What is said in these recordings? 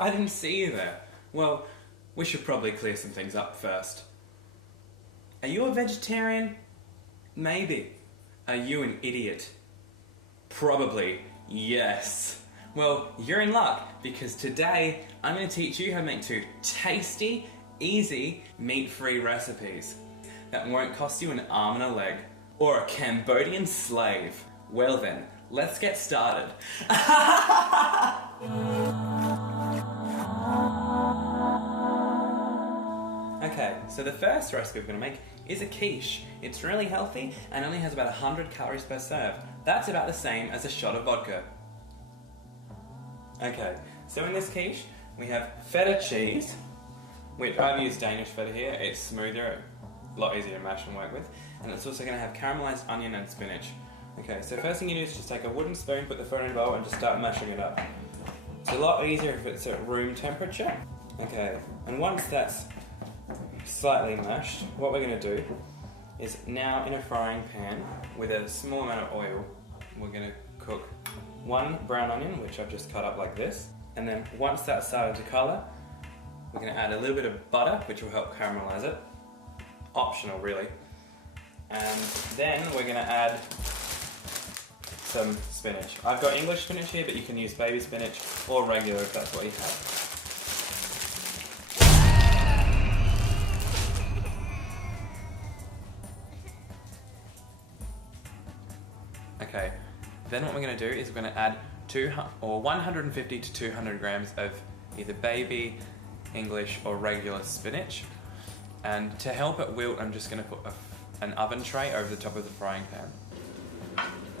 I didn't see you there. Well, we should probably clear some things up first. Are you a vegetarian? Maybe. Are you an idiot? Probably. Yes. Well, you're in luck, because today I'm going to teach you how to make 2 tasty, easy, meat-free recipes that won't cost you an arm and a leg, or a Cambodian slave. Well then, let's get started. Okay, so the first recipe we're going to make is a quiche. It's really healthy and only has about 100 calories per serve. That's about the same as a shot of vodka. Okay, so in this quiche we have feta cheese, which I've used Danish feta here. It's smoother, a lot easier to mash and work with, and it's also going to have caramelized onion and spinach. Okay, so first thing you do is just take a wooden spoon, put the feta in a bowl and just start mashing it up. It's a lot easier if it's at room temperature. Okay, and once that's slightly mashed, what we're going to do is now in a frying pan with a small amount of oil, we're going to cook 1 brown onion, which I've just cut up like this, and then once that's started to colour, we're going to add a little bit of butter, which will help caramelize it. Optional, really. And then we're going to add some spinach. I've got English spinach here, but you can use baby spinach or regular if that's what you have. Okay, then what we're going to do is we're going to add 150 to 200 grams of either baby, English or regular spinach. And to help it wilt, I'm just going to put an oven tray over the top of the frying pan.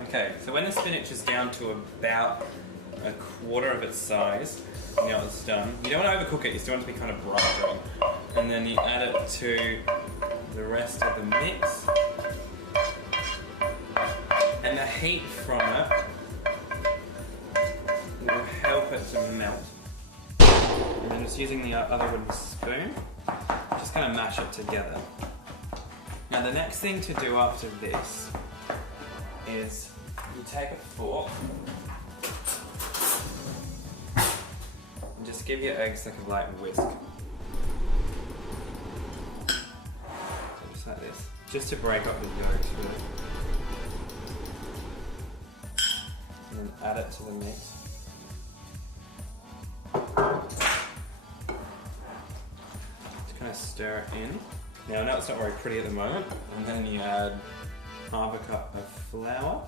Okay, so when the spinach is down to about 1/4 of its size, now it's done. You don't want to overcook it, you still want it to be kind of bright green. And then you add it to the rest of the mix. And the heat from it will help it to melt. And then just using the other wooden spoon, just kind of mash it together. Now the next thing to do after this is you take a fork and just give your eggs like a light whisk. Just like this. Just to break up the yolks really. And then add it to the mix. Just kind of stir it in. Now I know it's not very pretty at the moment, and then you add 1/2 cup of flour.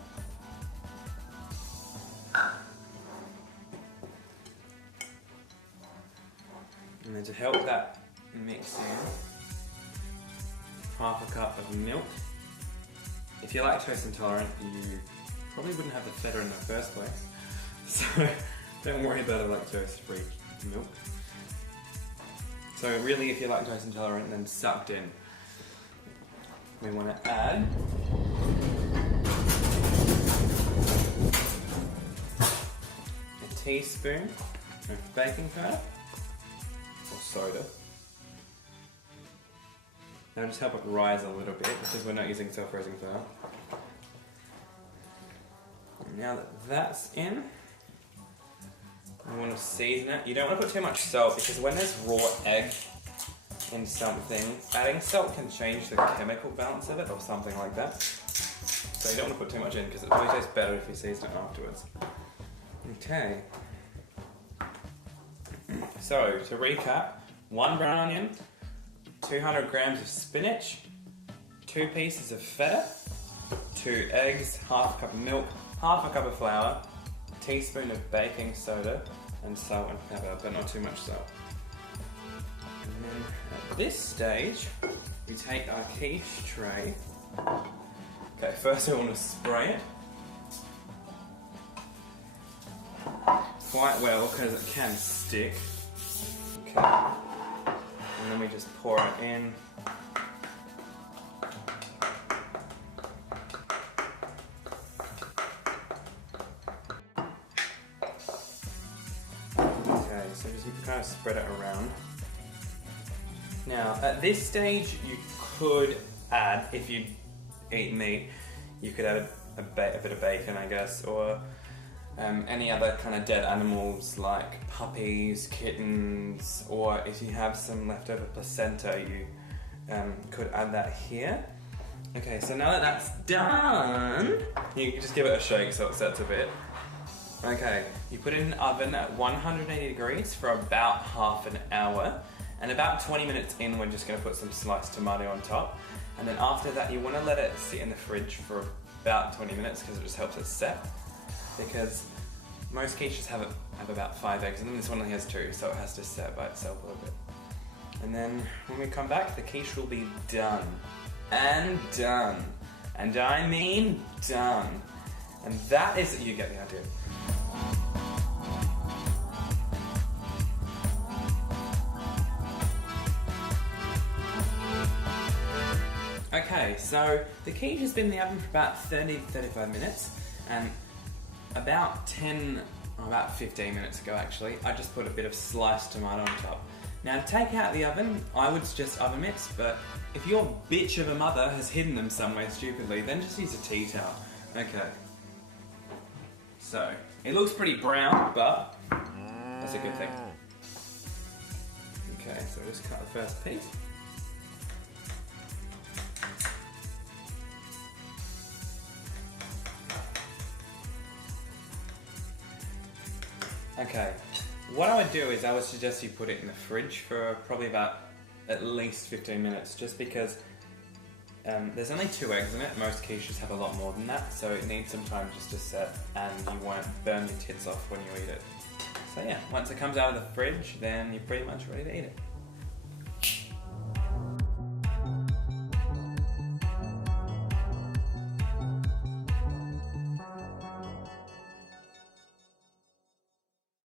And then to help that mix in, 1/2 cup of milk. If you're lactose intolerant, you probably wouldn't have the feta in the first place, so don't worry about a lactose-free milk. So really, if you're lactose intolerant, then sucked in. We want to add a teaspoon of baking powder or soda. Now just help it rise a little bit because we're not using self-raising flour. Now that that's in, we want to season it. You don't want to put too much salt because when there's raw egg in something, adding salt can change the chemical balance of it or something like that. So you don't want to put too much in because it probably tastes better if you season it afterwards. Okay. So to recap, 1 brown onion, 200 grams of spinach, 2 pieces of feta, 2 eggs, 1/2 cup of milk, 1/2 cup of flour, a teaspoon of baking soda, and salt and pepper, but not too much salt. And then at this stage, we take our quiche tray. Okay, first I want to spray it quite well because it can stick. Okay, and then we just pour it in. So just kind of spread it around. Now, at this stage, you could add, if you eat meat, you could add a bit of bacon, I guess, or any other kind of dead animals like puppies, kittens, or if you have some leftover placenta, you could add that here. Okay, so now that that's done, you can just give it a shake so it sets a bit. Okay, you put it in the oven at 180 degrees for about half an hour, and about 20 minutes in we're just going to put some sliced tomato on top, and then after that you want to let it sit in the fridge for about 20 minutes because it just helps it set, because most quiches have about 5 eggs in them. This one only has 2, so it has to set by itself a little bit. And then when we come back, the quiche will be done. And done. And I mean done. And that is, you get the idea. Okay, so the quiche has been in the oven for about 30 to 35 minutes, and about 15 minutes ago actually, I just put a bit of sliced tomato on top. Now to take out the oven, I would suggest oven mitts, but if your bitch of a mother has hidden them somewhere stupidly, then just use a tea towel. Okay. So, it looks pretty brown, but that's a good thing. Okay, so we'll just cut the first piece. Okay, what I would do is I would suggest you put it in the fridge for probably about at least 15 minutes, just because there's only 2 eggs in it. Most quiches have a lot more than that, so it needs some time just to set, and you won't burn your tits off when you eat it. So yeah, once it comes out of the fridge, then you're pretty much ready to eat it.